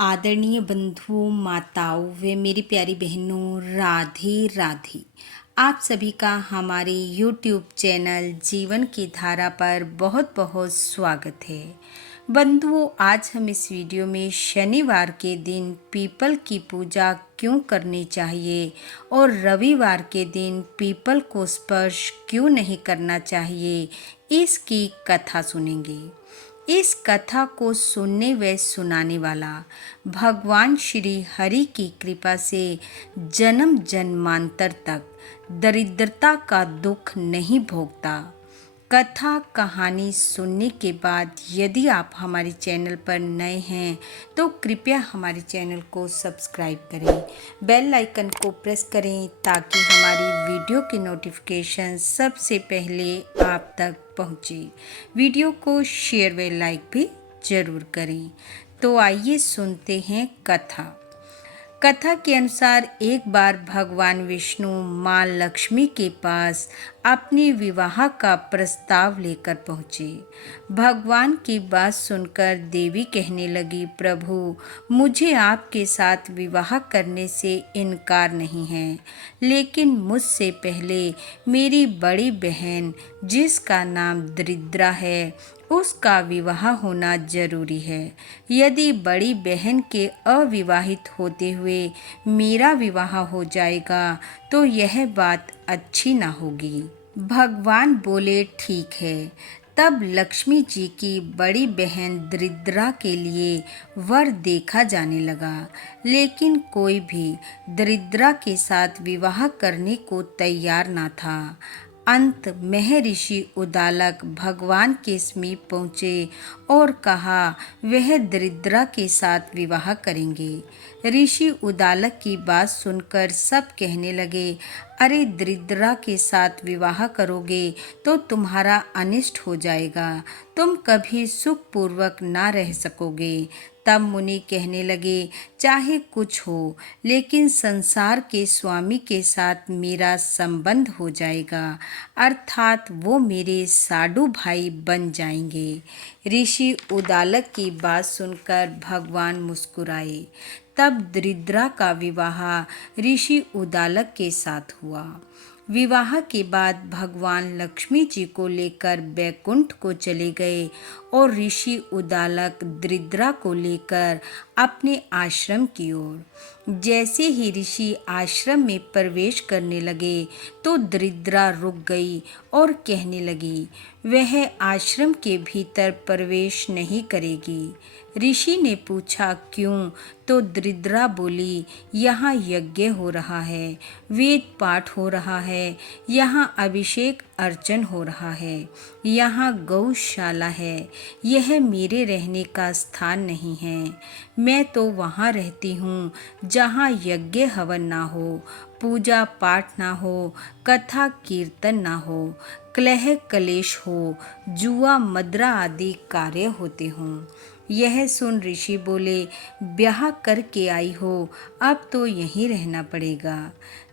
आदरणीय बंधुओं, माताओं व मेरी प्यारी बहनों, राधे राधे। आप सभी का हमारे YouTube चैनल जीवन की धारा पर बहुत बहुत स्वागत है। बंधुओं, आज हम इस वीडियो में शनिवार के दिन पीपल की पूजा क्यों करनी चाहिए और रविवार के दिन पीपल को स्पर्श क्यों नहीं करना चाहिए, इसकी कथा सुनेंगे। इस कथा को सुनने व सुनाने वाला भगवान श्री हरि की कृपा से जन्म जन्मांतर तक दरिद्रता का दुख नहीं भोगता। कथा कहानी सुनने के बाद यदि आप हमारे चैनल पर नए हैं तो कृपया हमारे चैनल को सब्सक्राइब करें, बेल आइकन को प्रेस करें ताकि हमारी वीडियो की नोटिफिकेशन सबसे पहले आप तक पहुंचे। वीडियो को शेयर व लाइक भी ज़रूर करें। तो आइए सुनते हैं कथा। कथा के अनुसार एक बार भगवान विष्णु माँ लक्ष्मी के पास अपने विवाह का प्रस्ताव लेकर पहुँचे। भगवान की बात सुनकर देवी कहने लगी, प्रभु, मुझे आपके साथ विवाह करने से इनकार नहीं है, लेकिन मुझसे पहले मेरी बड़ी बहन जिसका नाम दरिद्रा है उसका विवाह होना जरूरी है। यदि बड़ी बहन के अविवाहित होते हुए मेरा विवाह हो जाएगा तो यह बात अच्छी ना होगी। भगवान बोले, ठीक है। तब लक्ष्मी जी की बड़ी बहन दरिद्रा के लिए वर देखा जाने लगा, लेकिन कोई भी दरिद्रा के साथ विवाह करने को तैयार ना था। अंत महर्षि उदालक भगवान के समीप पहुँचे और कहा वह दरिद्रा के साथ विवाह करेंगे। ऋषि उदालक की बात सुनकर सब कहने लगे, अरे दरिद्रा के साथ विवाह करोगे तो तुम्हारा अनिष्ट हो जाएगा, तुम कभी सुखपूर्वक ना रह सकोगे। तब मुनि कहने लगे, चाहे कुछ हो, लेकिन संसार के स्वामी के साथ मेरा संबंध हो जाएगा, अर्थात वो मेरे साडू भाई बन जाएंगे। ऋषि उदालक की बात सुनकर भगवान मुस्कुराए। तब दरिद्रा का विवाह ऋषि उदालक के साथ हुआ। विवाह के बाद भगवान लक्ष्मी जी को लेकर बैकुंठ को चले गए और ऋषि उदालक दरिद्रा को लेकर अपने आश्रम की ओर। जैसे ही ऋषि आश्रम में प्रवेश करने लगे तो दरिद्रा रुक गई और कहने लगी, वह आश्रम के भीतर प्रवेश नहीं करेगी। ऋषि ने पूछा, क्यों? तो दरिद्रा बोली, यहाँ यज्ञ हो रहा है, वेद पाठ हो रहा है, यहाँ अभिषेक अर्चन हो रहा है, यहाँ गौशाला है, यह मेरे रहने का स्थान नहीं है। मैं तो वहाँ रहती हूँ जहाँ यज्ञ हवन ना हो, पूजा पाठ ना हो, कथा कीर्तन ना हो, कलह कलेश हो, जुआ मदरा आदि कार्य होते हों। यह सुन ऋषि बोले, ब्याह करके आई हो, अब तो यहीं रहना पड़ेगा।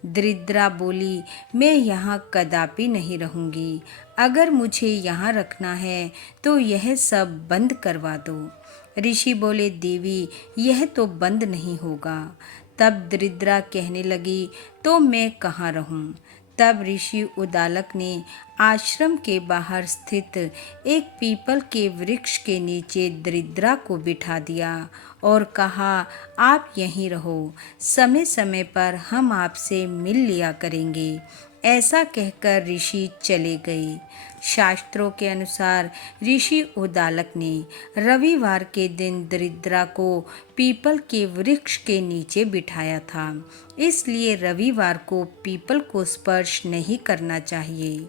दरिद्रा बोली, मैं यहाँ कदापि नहीं रहूँगी, अगर मुझे यहाँ रखना है तो यह सब बंद करवा दो। ऋषि बोले, देवी, यह तो बंद नहीं होगा। तब दरिद्रा कहने लगी, तो मैं कहाँ रहूँ? तब ऋषि उदालक ने आश्रम के बाहर स्थित एक पीपल के वृक्ष के नीचे दरिद्रा को बिठा दिया और कहा, आप यहीं रहो, समय समय पर हम आपसे मिल लिया करेंगे। ऐसा कहकर ऋषि चले गए। शास्त्रों के अनुसार ऋषि उदालक ने रविवार के दिन दरिद्रा को पीपल के वृक्ष के नीचे बिठाया था, इसलिए रविवार को पीपल को स्पर्श नहीं करना चाहिए।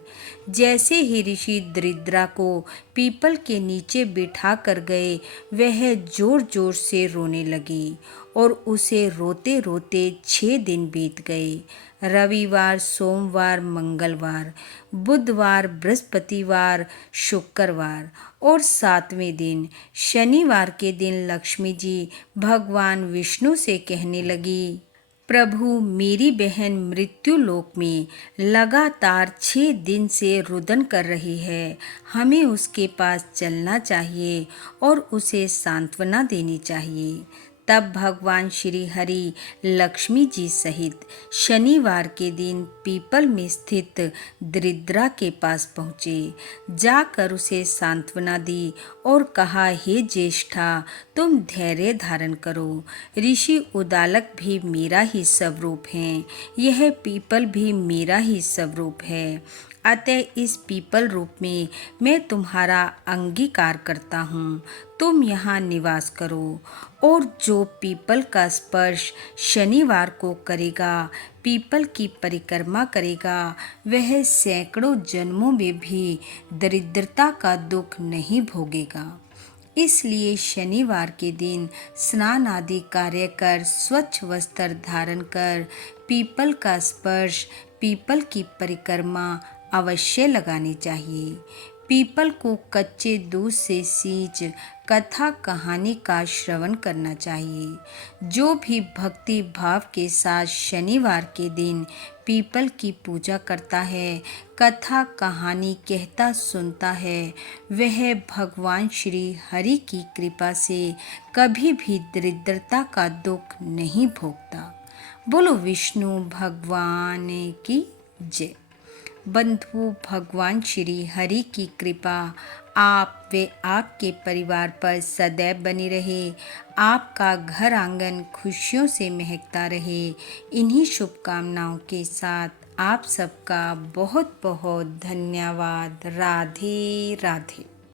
जैसे ही ऋषि दरिद्रा को पीपल के नीचे बिठा कर गए, वह जोर जोर से रोने लगी और उसे रोते रोते 6 दिन बीत गए। रविवार, सोमवार, मंगलवार, बुधवार, बृहस्पतिवार, शुक्रवार और 7वें दिन शनिवार के दिन लक्ष्मी जी भगवान विष्णु से कहने लगी, प्रभु, मेरी बहन मृत्यु लोक में लगातार 6 दिन से रुदन कर रही है, हमें उसके पास चलना चाहिए और उसे सांत्वना देनी चाहिए। तब भगवान श्री हरि लक्ष्मी जी सहित शनिवार के दिन पीपल में स्थित दरिद्रा के पास पहुँचे। जाकर उसे सांत्वना दी और कहा, हे ज्येष्ठा, तुम धैर्य धारण करो। ऋषि उदालक भी मेरा ही स्वरूप हैं, यह पीपल भी मेरा ही स्वरूप है। अतः इस पीपल रूप में मैं तुम्हारा अंगीकार करता हूँ। तुम यहाँ निवास करो, और जो पीपल का स्पर्श शनिवार को करेगा, पीपल की परिक्रमा करेगा, वह सैकड़ों जन्मों में भी दरिद्रता का दुख नहीं भोगेगा। इसलिए शनिवार के दिन स्नान आदि कार्य कर, स्वच्छ वस्त्र धारण कर, पीपल का स्पर्श, पीपल की परिक्रमा अवश्य लगानी चाहिए। पीपल को कच्चे दूध से सींच कथा कहानी का श्रवण करना चाहिए। जो भी भक्ति भाव के साथ शनिवार के दिन पीपल की पूजा करता है, कथा कहानी कहता सुनता है, वह भगवान श्री हरि की कृपा से कभी भी दरिद्रता का दुख नहीं भोगता। बोलो विष्णु भगवान की जय। बंधु, भगवान श्री हरि की कृपा आप व आपके परिवार पर सदैव बनी रहे। आपका घर आंगन खुशियों से महकता रहे। इन्हीं शुभकामनाओं के साथ आप सबका बहुत बहुत धन्यवाद। राधे राधे।